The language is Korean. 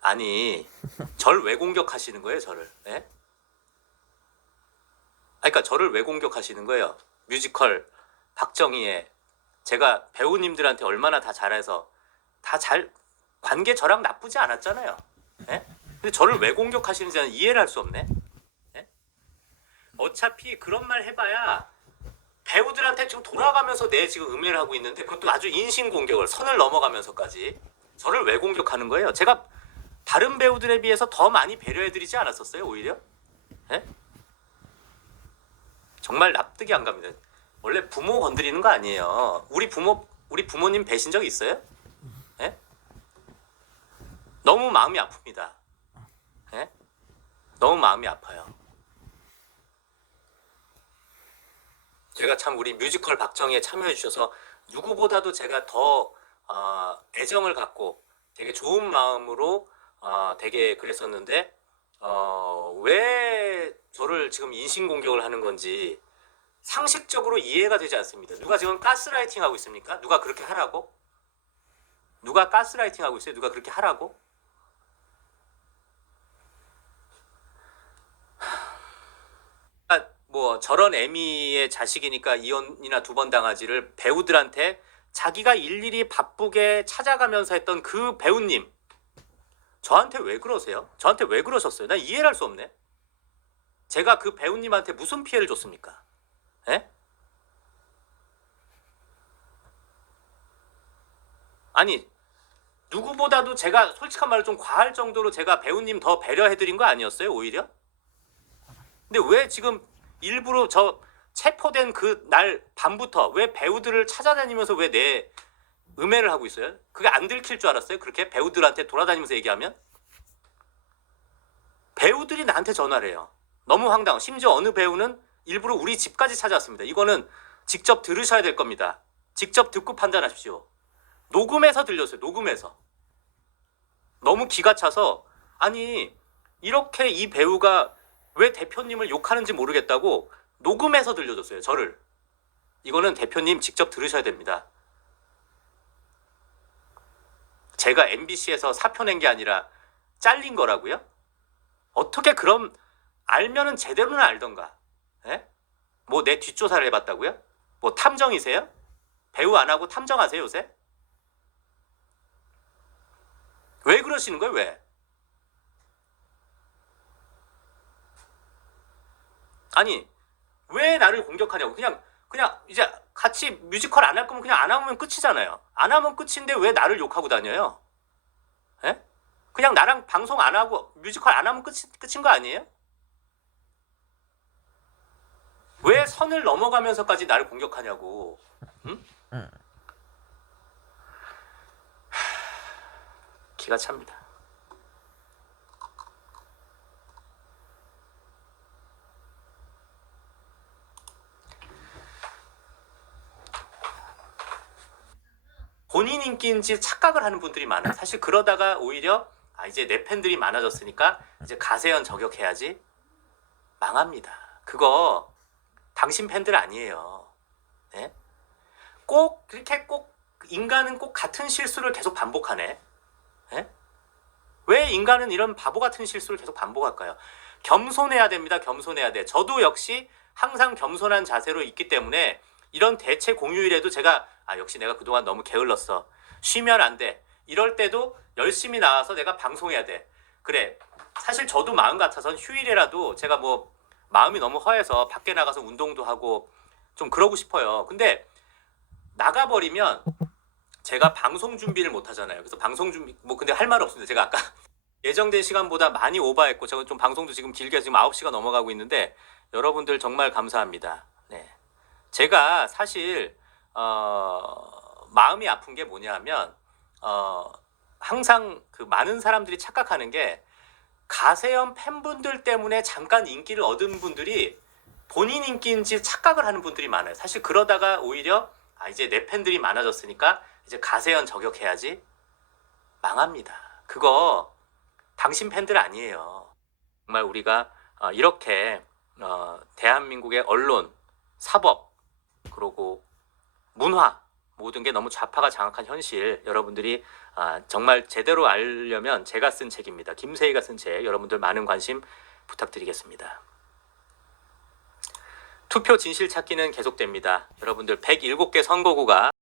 아니 절 왜 공격하시는 거예요 저를? 예? 아니, 그러니까 저를 왜 공격하시는 거예요? 뮤지컬 박정희의 제가 배우님들한테 얼마나 다 잘해서 다 잘 관계 저랑 나쁘지 않았잖아요. 예? 근데 저를 왜 공격하시는지 는 이해를 할 수 없네. 예? 어차피 그런 말 해봐야 배우들한테 지금 돌아가면서 내 지금 음해를 하고 있는데 그것도 아주 인신 공격을 선을 넘어가면서까지 저를 왜 공격하는 거예요? 제가 다른 배우들에 비해서 더 많이 배려해드리지 않았었어요 오히려? 예? 정말 납득이 안 갑니다. 원래 부모 건드리는 거 아니에요. 우리 부모 우리 부모님 배신 적 있어요? 예? 너무 마음이 아픕니다. 예? 너무 마음이 아파요. 제가 참 우리 뮤지컬 박정희에 참여해 주셔서 누구보다도 제가 더 어, 애정을 갖고 되게 좋은 마음으로 어, 되게 그랬었는데 어, 왜 저를 지금 인신 공격을 하는 건지 상식적으로 이해가 되지 않습니다. 누가 지금 가스라이팅 하고 있습니까? 누가 그렇게 하라고? 누가 가스라이팅 하고 있어요? 누가 그렇게 하라고? 아, 뭐 저런 애미의 자식이니까 이혼이나 두 번 당하지를 배우들한테 자기가 일일이 바쁘게 찾아가면서 했던 그 배우님 저한테 왜 그러세요? 저한테 왜 그러셨어요? 난 이해를 할 수 없네. 제가 그 배우님한테 무슨 피해를 줬습니까? 예? 아니 누구보다도 제가 솔직한 말로 좀 과할 정도로 제가 배우님 더 배려해드린 거 아니었어요 오히려? 근데 왜 지금 일부러 저 체포된 그 날 밤부터 왜 배우들을 찾아다니면서 왜 내 음해를 하고 있어요? 그게 안 들킬 줄 알았어요? 그렇게 배우들한테 돌아다니면서 얘기하면? 배우들이 나한테 전화를 해요. 너무 황당해. 심지어 어느 배우는 일부러 우리 집까지 찾아왔습니다. 이거는 직접 들으셔야 될 겁니다. 직접 듣고 판단하십시오. 녹음해서 들렸어요. 녹음해서. 너무 기가 차서 아니 이렇게 이 배우가 왜 대표님을 욕하는지 모르겠다고 녹음해서 들려줬어요. 저를. 이거는 대표님 직접 들으셔야 됩니다. 제가 MBC에서 사표 낸 게 아니라 잘린 거라고요? 어떻게 그럼 알면은 제대로는 알던가. 예? 뭐내 뒷조사를 해봤다고요? 뭐 탐정이세요? 배우 안 하고 탐정하세요 요새? 왜 그러시는 거예요 왜? 아니 왜 나를 공격하냐고 그냥 그냥 이제 같이 뮤지컬 안 할 거면 그냥 안 하면 끝이잖아요. 안 하면 끝인데 왜 나를 욕하고 다녀요? 예? 그냥 나랑 방송 안 하고 뮤지컬 안 하면 끝, 끝인 거 아니에요? 왜 선을 넘어가면서까지 나를 공격하냐고. 응? 응. 기가 찹니다. 본인 인기인지 착각을 하는 분들이 많아요. 사실 그러다가 오히려 아 이제 내 팬들이 많아졌으니까 이제 가세연 저격해야지 망합니다. 그거 당신 팬들 아니에요. 네? 꼭 그렇게 꼭 인간은 꼭 같은 실수를 계속 반복하네. 예? 왜 인간은 이런 바보 같은 실수를 계속 반복할까요? 겸손해야 됩니다. 겸손해야 돼. 저도 역시 항상 겸손한 자세로 있기 때문에 이런 대체 공휴일에도 제가 아 역시 내가 그동안 너무 게을렀어. 쉬면 안 돼. 이럴 때도 열심히 나와서 내가 방송해야 돼. 그래. 사실 저도 마음 같아선 휴일이라도 제가 뭐 마음이 너무 허해서 밖에 나가서 운동도 하고 좀 그러고 싶어요. 근데 나가버리면 제가 방송 준비를 못 하잖아요. 그래서 방송 준비 뭐 근데 할 말 없습니다. 제가 아까 예정된 시간보다 많이 오버했고 제가 좀 방송도 지금 길게 지금 9시가 넘어가고 있는데 여러분들 정말 감사합니다. 네. 제가 사실 어, 마음이 아픈 게 뭐냐면 어, 항상 그 많은 사람들이 착각하는 게 가세연 팬분들 때문에 잠깐 인기를 얻은 분들이 본인 인기인지 착각을 하는 분들이 많아요. 사실 그러다가 오히려 아 이제 내 팬들이 많아졌으니까 이제 가세연 저격해야지 망합니다. 그거 당신 팬들 아니에요. 정말 우리가 어, 이렇게 어, 대한민국의 언론, 사법, 그리고 문화 모든 게 너무 좌파가 장악한 현실 여러분들이 아, 정말 제대로 알려면 제가 쓴 책입니다. 김세희가 쓴 책 여러분들 많은 관심 부탁드리겠습니다. 투표 진실 찾기는 계속됩니다. 여러분들 107개 선거구가